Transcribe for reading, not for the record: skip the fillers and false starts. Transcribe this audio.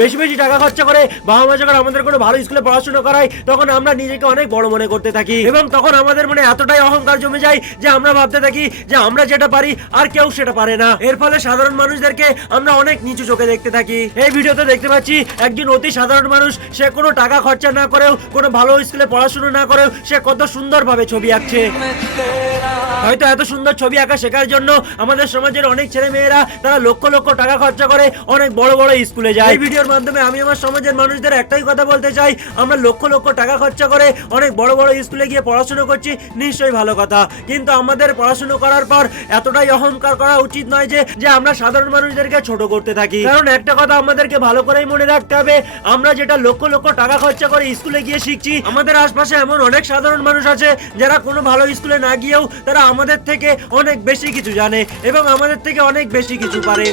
বেশি বেশি টাকা খরচা করে বাবা মা যখন আমাদের কোনো ভালো স্কুলে পড়াশোনা করায় তখন আমরা নিজেকে অনেক বড় মনে করতে থাকি এবং তখন আমাদের মনে এতটাই অহংকার জমে যায় যে আমরা ভাবতে থাকি যে আমরা যেটা পারি আর কেউ সেটা পারে না। এর ফলে সাধারণ মানুষদেরকে আমরা অনেক নিচু চোখে দেখতে থাকি। এই ভিডিওতে দেখতে পাচ্ছি একজন অতি সাধারণ মানুষ, সে কোনো টাকা খরচা না করেও কোনো ভালো স্কুলে পড়াশোনা না করেও সে কত সুন্দরভাবে ছবি আঁকছে। হয়তো এত সুন্দর ছবি আঁকা শেখার জন্য আমাদের সমাজের অনেক ছেলে মেয়েরা তারা লক্ষ লক্ষ টাকা খরচা করে অনেক বড় বড় স্কুলে যায়। এই ভিডিওর মাধ্যমে আমি আমার সমাজের মানুষদের একটাই কথা বলতে চাই, আমরা লক্ষ লক্ষ টাকা খরচা করে অনেক বড় বড় স্কুলে গিয়ে পড়াশোনা করছি, নিশ্চয়ই ভালো কথা, কিন্তু আমাদের পড়াশোনা করার পর এতটাই অহংকার করা উচিত নয় যে আমরা সাধারণ মানুষদেরকে ছোট করতে থাকি। কারণ একটা কথা আমাদেরকে ভালো করেই মনে রাখতে হবে, আমরা যেটা লক্ষ লক্ষ টাকা খরচা করে স্কুলে গিয়ে শিখছি, আমাদের আশপাশে এমন অনেক সাধারণ মানুষ আছে যারা কোনো ভালো স্কুলে না গিয়েও তারা আমাদের থেকে অনেক বেশি কিছু জানে এবং আমাদের থেকে অনেক বেশি কিছু পারে।